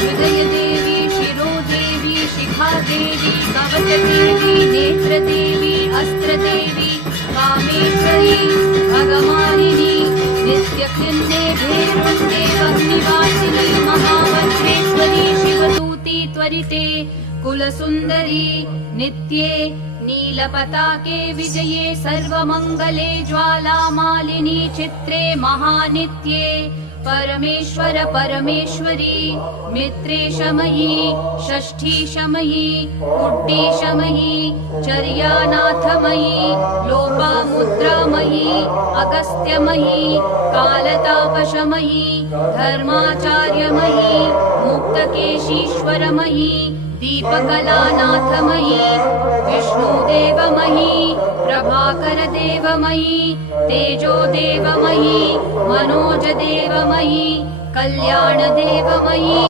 हृदयदेवी शिरोदेवी शिखादेवी कवचदेवी नेत्रदेवी अस्त्रदेवी कामेश्वरी भगमालिनी नित्यखिन्ने भेरुण्डे अग्निवासिनी महावज्रेश्वरी शिवदूती त्वरिते कुलसुन्दरी नित्ये नीलपताके विजये सर्वमङ्गले ज्वालामालिनी चित्रे महानित्ये परमेश्वर परमेश्वरी मित्रेशमयी षष्ठीशमयी कुड्डीशमयी चर्यानाथमयी लोपामुद्रामयी अगस्त्यमयी कालतापशमयी धर्माचार्यमयी मुक्तकेशीश्वरमयी दीपकलानाथमयी विष्णुदेवमयी प्रभाकरदेवमयी तेजोदेवमयी मनोजदेवमयी कल्याणदेवमयी।